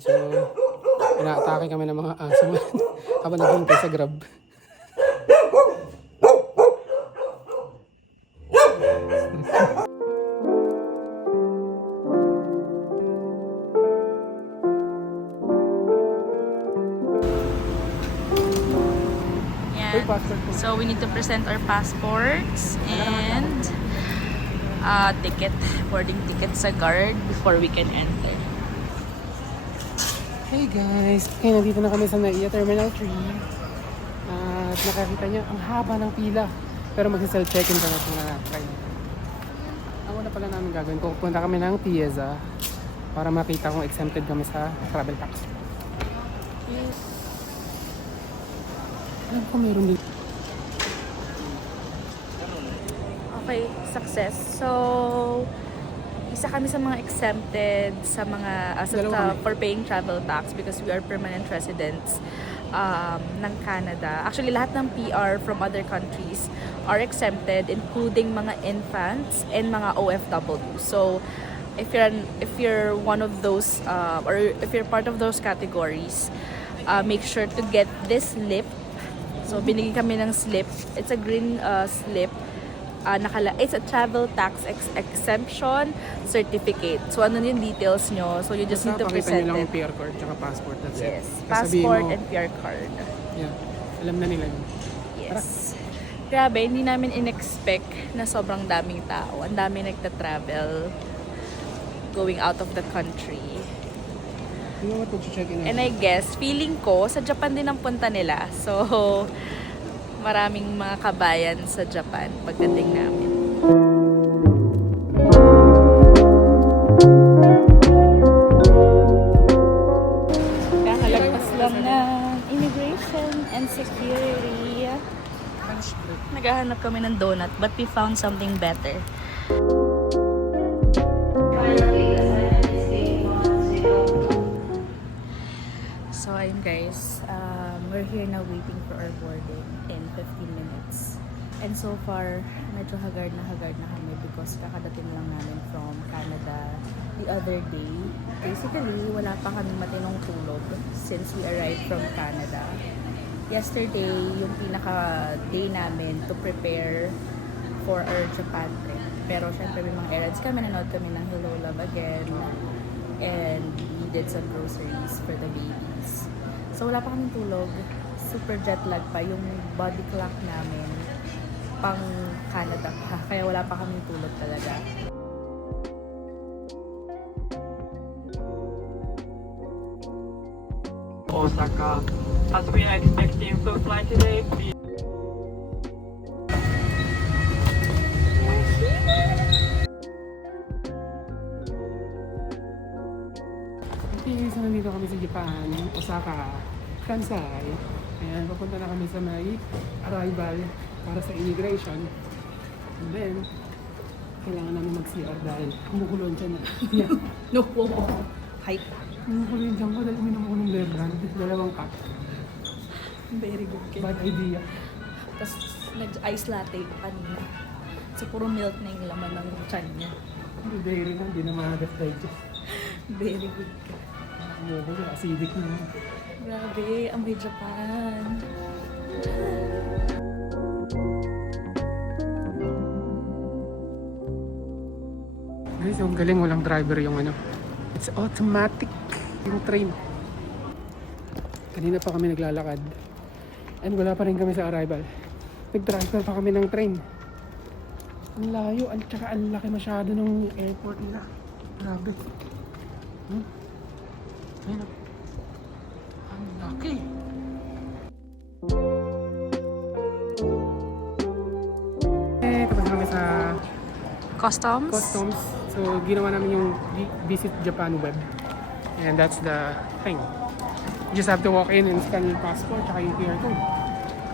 So, inaatake kami ng mga aso habang naghintay sa Grab. Yan. So we need to present our passports and boarding ticket sa guard before we can enter. Hey guys! Okay, nandito na kami sa NAIA Terminal 3. At nakakita niyo, ang haba ng pila. Pero mag-self-check-in kami sa mga train. Ang una pala namin gagawin, pupunta kami ng TIEZA para makita kung exempted kami sa travel tax. Yes. Alam ko meron dito. Okay, success. So, isa kami sa mga exempted sa mga for paying travel tax because we are permanent residents ng Canada. Actually, lahat ng PR from other countries are exempted, including mga infants and mga OFW. So, if you're one of those or if you're part of those categories, make sure to get this slip. So, binigyan kami ng slip. It's a green slip. It's a travel tax exemption certificate. So, ano yung details nyo? So, you just need to present nyo lang it. yung PR card tsaka passport. That's Yes. it. Passport Sabihin mo, and PR card. Yeah. Alam na nila yun. Yes. Grabe, hindi namin in-expect na sobrang daming tao. Ang dami nagta-travel going out of the country. You know what? Check in. And I guess, feeling ko, sa Japan din ang punta nila. So, maraming mga kabayan sa Japan pagdating namin. Kakalagpas lang ng immigration and security. Naghahanap kami ng donut but we found something better. So ayun guys, we're here now waiting for our boarding in 15 minutes. And so far, medyo haggard na kami because kakadating lang namin from Canada the other day. Basically, wala pa kami matinong tulog since we arrived from Canada. Yesterday, yung pinaka-day namin to prepare for our Japan trip. Pero syempre may mga errands kami, nanood kami ng Hello Love Again, and we did some groceries for the babies. So wala pa kaming tulog, super jet lag pa yung body clock namin pang Canada pa, kaya wala pa kaming tulog talaga. Osaka. As we are expecting full flight today, please. Okay, so nandito kami sa Japan, Osaka, Kansai. Ayan, papunta na kami sa may arrival para sa immigration. And then, kailangan namin mag-CR dahil kumukulon siya na. Yeah. No, hype. Kumukulon dyan ko dahil uminom ko ng Bear Brand, 2 cup. Very good kid. Bad idea. Tapos nag-ice latte pa kanina. So puro milk na yung laman ng chan niya. Hindi dairy na, hindi na ma-digest. Very good ka. Kumukulon, acidic na. Grabe, amoy Japan. Guys, ang galing, walang driver yung ano. It's automatic yung train. Kanina pa kami naglalakad. And wala pa rin kami sa arrival. Nag-transfer pa kami ng train. Ang layo, at saka ang laki masyado ng airport nila. Grabe. Ayun. Ang laki. Tapos kami sa Customs? customs. So, ginawa namin yung Visit Japan web. And that's the thing. You just have to walk in and scan yung passport tsaka yung QR code.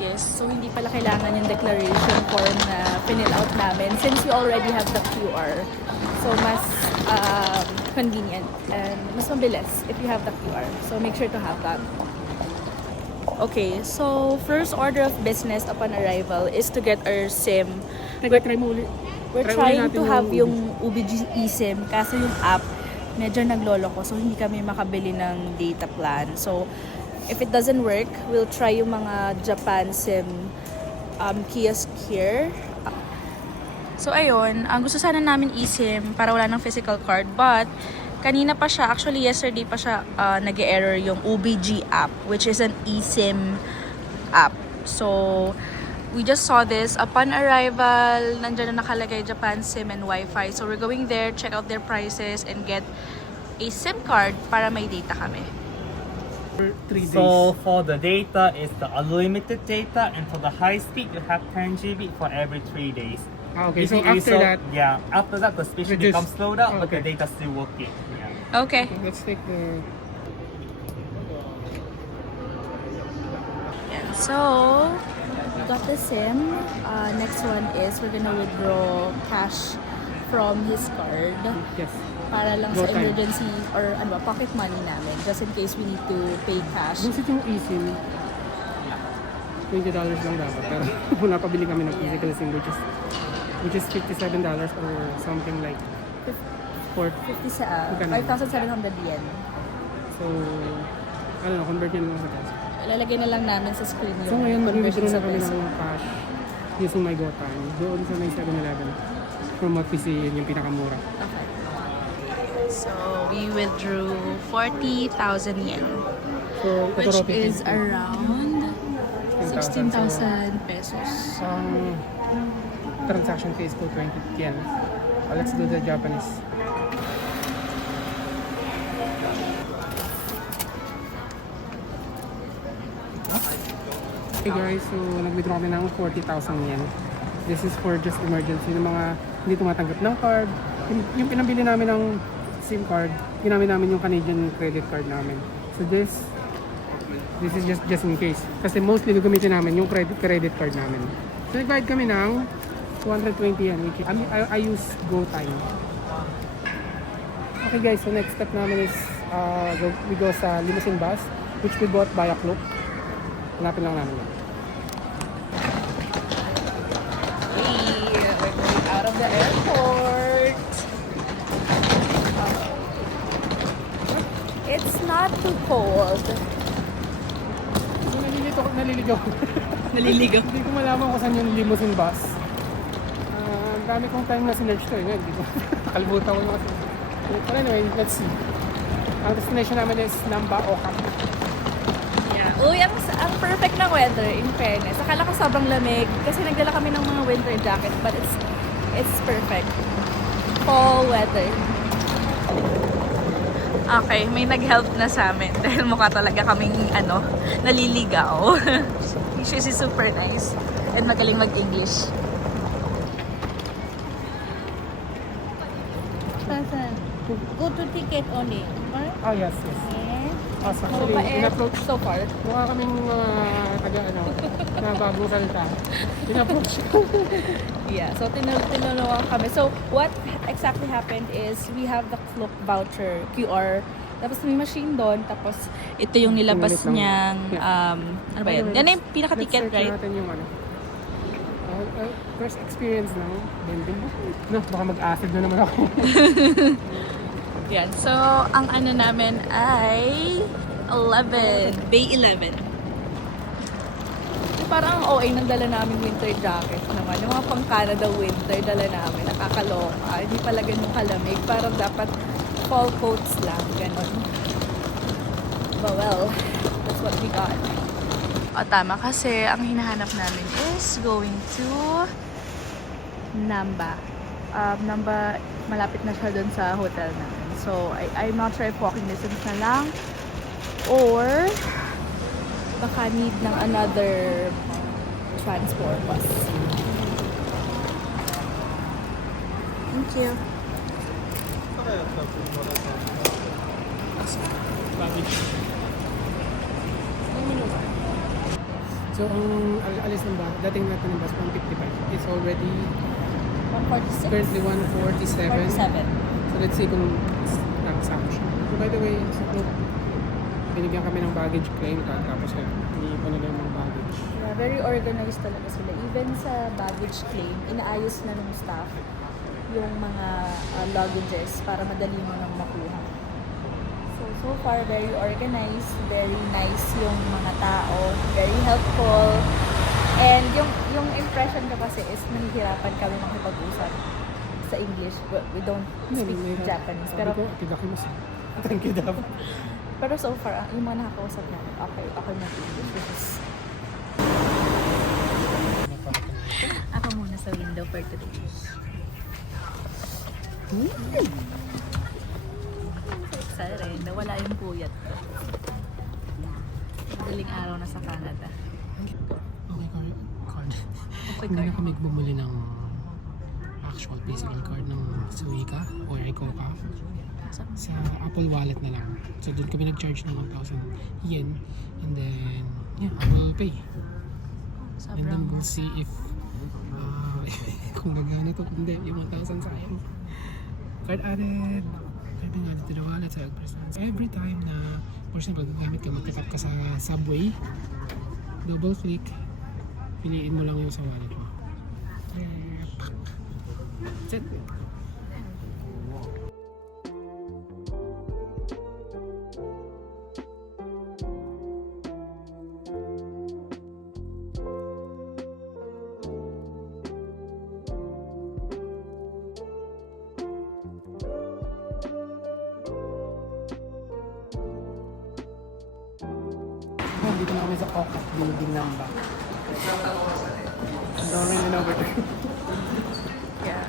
Yes, so hindi pala kailangan yung declaration form na fill out namin since we already have the QR. So, mas convenient and mas mabilis if you have the QR. So, make sure to have that. Okay, so first order of business upon arrival is to get our SIM. Nag-try mo ulit. We're Try ulit trying natin to have yung UBG eSIM kaso yung app medyo naglolo ko. So, hindi kami makabili ng data plan. So, if it doesn't work, we'll try yung mga Japan SIM kiosk here. So, ayun. Ang gusto sana namin eSIM para wala ng physical card. But, kanina pa siya, actually yesterday pa siya nag-error yung UBG app, which is an eSIM app. So, we just saw this. Upon arrival, nandiyan na nakalagay Japan SIM and Wi-Fi. So, we're going there, check out their prices, and get a SIM card para may data kami. For 3 days. So for the data, it's the unlimited data, and for the high speed, you have 10 GB for every 3 days. Okay, If so you after use- that, yeah, after that the speed Reduce. becomes slowed down, but Okay. the data still working. Yeah. Okay. let's take the... So, we got the SIM. Next one is we're gonna withdraw cash from his card Yes. para lang Go sa time. emergency or ano ba, pocket money namin just in case we need to pay cash. Kung yung eSIM, $20 lang dapat. Pero kung napabili kami ng physical SIM, which is $57 or something like 4. 50 sa Magkano? 5,700 yen. So, I don't know, convert yun lang sa cash. Lalagay na lang namin sa screen So yung ngayon, conversion mag-withdraw sa na kami peso. ng cash using my GoTime doon sa may 7-Eleven. From what we see, yun yung pinakamura. Okay. So, we withdrew 40,000 yen, So, which Totoro is 50. around 16,000 pesos. Ang transaction fee is po 20 yen. Let's do the Japanese. Hey guys, so nag-withdraw kami ng 40,000 yen. This is for just emergency ng mga hindi tumatanggap ng card. Yung pinabili namin ng SIM card, ginamit namin yung Canadian credit card namin. So this is just in case. Kasi mostly gagamitin namin yung credit card namin. So nag-bayad kami ng 220 yen. Which I use GoTime. Okay guys, so next step namin is we go sa limousine bus, which we bought by a Klook. Hanapin lang namin yun. Hey, we're going out of the airport. It's not too cold. So naliligaw. Naliligaw. Hindi ko malaman kung saan yung limousine bus. Ang dami kong time na sinerch to. Hindi ko. Kalimutan ko na kasi. But anyway, let's see. Ang destination namin is Namba, Oka. Yeah. Uy, ang perfect na weather, in fairness. Akala ko sobrang lamig kasi nagdala kami ng mga winter jacket, but it's perfect. Fall weather. Okay, may nag-help na sa amin dahil mukha talaga kaming naliligaw. She's super nice and magaling mag-English. Go to ticket only. Right? Ah, yes, yes. So, actually, in-approach. So far. Mukha kaming na bagong salita. In-approach. Yeah, so tinulungan kami. So, what exactly happened is we have the Klook voucher, QR. Tapos may machine doon. Tapos ito yung nilabas Pinalit lang. niyang, ano ba yun? Yan na yung pinaka-ticket, Let's search right? natin yung first experience lang. No, baka mag-acid na naman ako. Yan. So, ang ano namin ay 11. Bay 11. Parang ang OA nang dala namin winter jacket naman. Yung mga pang Canada winter dala namin. Nakakaloka. Hindi pala ganun kalamig. Parang dapat fall coats lang. Ganon. But well, that's what we got. O tama kasi ang hinahanap namin is going to Namba. Namba, malapit na siya dun sa hotel namin. So, I'm not sure if walking distance na lang or baka need ng another transport bus. Thank you. So, ang alis ng bus, dating natin ng bus, 155. It's already 146? currently 147. 47. So, let's see kung nakasama siya. So, by the way, sa Klook, binigyan kami ng baggage claim tapos iniipon nila yung mga baggage. Yeah, very organized talaga sila. Even sa baggage claim, inaayos na ng staff yung mga luggages para madali mo nang makuha. So far, very organized, very nice yung mga tao, very helpful. And yung impression ko kasi is nahihirapan kami makipag-usap sa English, but we don't speak Japanese. Pero Thank you, dapat. pero so far, yung mga nakakausap namin, okay mag-English, which is ako muna sa window for today. Excited. Nawala yung puyat ko. Madaling araw na sa Canada. Okay, card. Okay, Hindi na card. kami bumili ng actual physical card ng Suica or Icoca. Sa Apple Wallet na lang. So doon kami nag-charge ng 1,000 yen. And then, yeah, Apple Pay. And then Sobrang we'll see if kung gagana to, kung hindi, yung 1,000 sayang. Card added. Card being added to the wallet sa Express. Every time na, for example, gamit ka, mag-pick up ka sa subway, double click, piliin mo lang yung sa wallet mo. That's it. Dito na kami sa Okat Building number. Dami na over there. Yeah.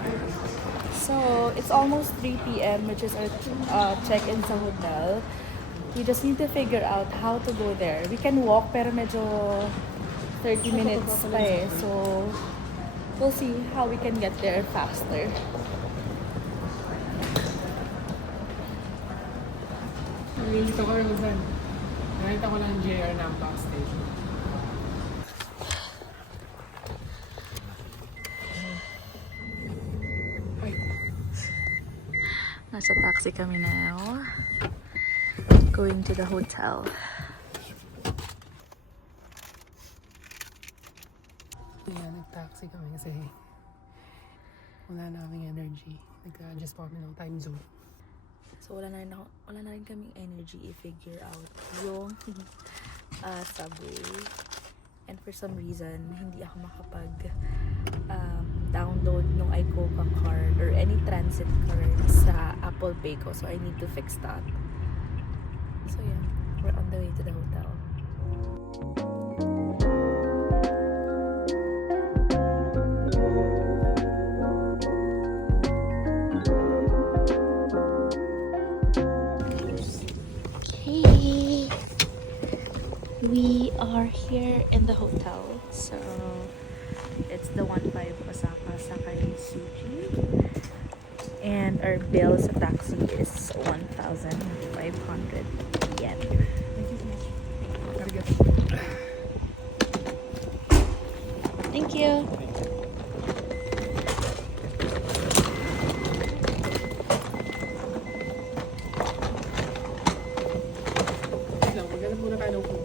So, it's almost 3 p.m. which is our check-in sa hotel. We just need to figure out how to go there. We can walk pero medyo 30 minutes pa eh. So, we'll see how we can get there faster. Dito ko rin saan. Nakita ko lang yung JR na backstage. Nasa taxi kami now. Going to the hotel. Yeah, nag-taxi kami kasi wala na kaming energy. Nag-adjust pa kami ng time zone. So wala na rin kaming energy i-figure out yung subway. And for some reason, hindi ako makapag download ng Icoca card or any transit card sa Apple Pay ko. So I need to fix that. So yeah, we're on the way to the hotel. We are here in the hotel, so it's the 1-5 Osaka Sakai Sushi, and our bill sa taxi is 1,500 yen. Thank you. Maghanap muna tayo ng food.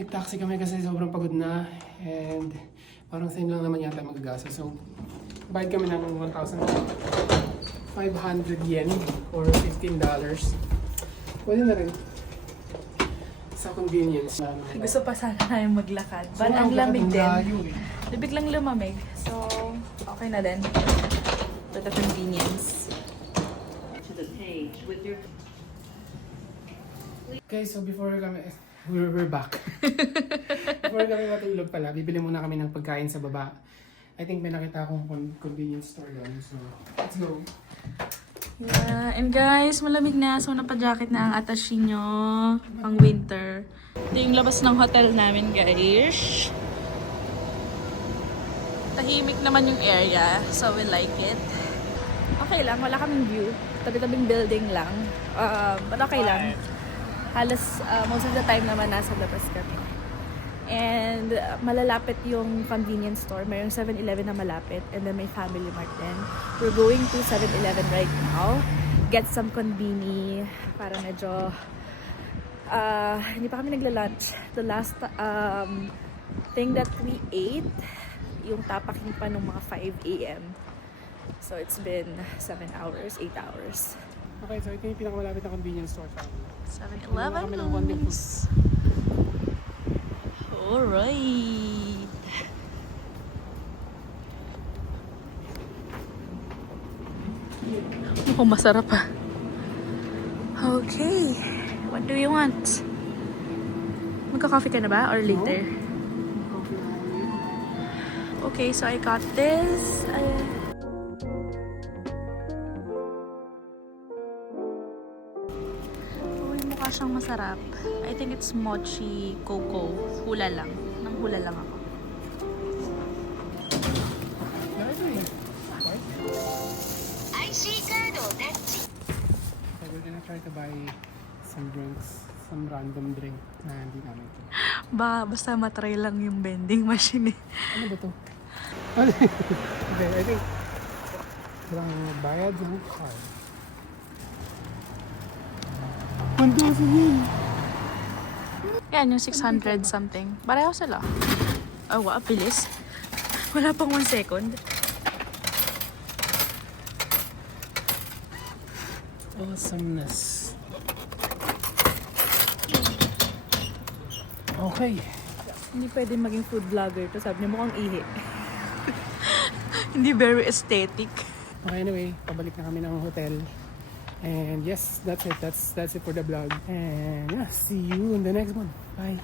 Nag-taxi kami kasi sobrang pagod na and parang same lang naman yata magagastos. So, bayad kami ng 1,500 yen or $15. Pwede na rin sa convenience. Gusto pa sana tayong maglakad. But ang lamig din. Biglang lumamig. So, okay na din. For the convenience. To the page with your Okay, so before kami, we're back. Before kami matulog pala, bibili muna kami ng pagkain sa baba. I think may nakita akong convenience store doon. So, let's go. Yeah, and guys, malamig na. So, napa-jacket na ang atashi nyo pang winter. Ito yung labas ng hotel namin, guys. Tahimik naman yung area, so we like it. Okay lang, wala kaming view. Tabi-tabing building lang. But okay lang. Halos most of the time naman nasa labas kami. And malalapit yung convenience store. Mayroong 7-Eleven na malapit. And then may Family Mart din. We're going to 7-Eleven right now. Get some konbini. Para medyo... hindi pa kami nagla-lunch. The last thing that we ate, yung tapaking pa nung mga 5 a.m. So it's been 7 hours, 8 hours. Okay, so ito yung pinakamalapit na convenience store sa amin. 7-Eleven Kami ng konting food. moves. Alright. Mukhang masarap ah. Okay. What do you want? Magka-coffee ka na ba or later? Okay, so I got this. Uy, mukha siyang masarap. I think it's mochi coco. Hula lang. Nang hula lang ako. So we're gonna try to buy some drinks, some random drink na hindi namin ito. Basta matry lang yung vending machine eh. Ano ba to? Ano? Okay, I think kailangan magbayad ng card. 1,000 yun! Yan, yung 600 something. Pareho sila. Oh, wow, bilis. Wala pang 1 second. Awesomeness. Okay. Hindi pwede maging food vlogger to. Sabi niya mukhang ihi. Hindi very aesthetic. Okay, anyway, pabalik na kami ng hotel. And yes, that's it. That's it for the vlog. And yeah, see you in the next one. Bye.